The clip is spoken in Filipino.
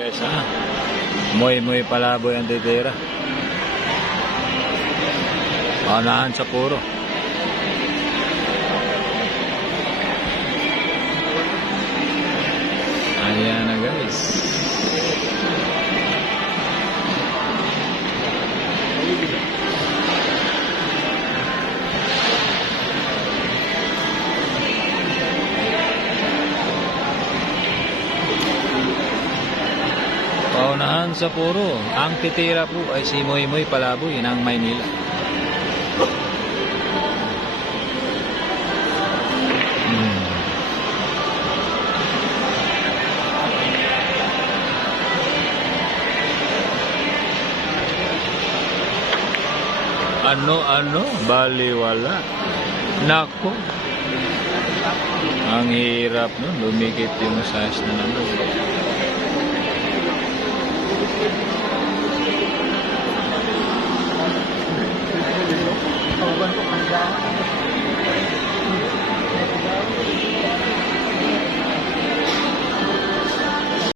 Guys, Moy palaboy ang titira. Anahan sa puro. Ayan na guys. Paunahan sa puro. Ang titira po ay si Moy Palaboy ng Maynila. Ano, baliwala. Nako. Ang hirap nun. Lumikit yung size na naman.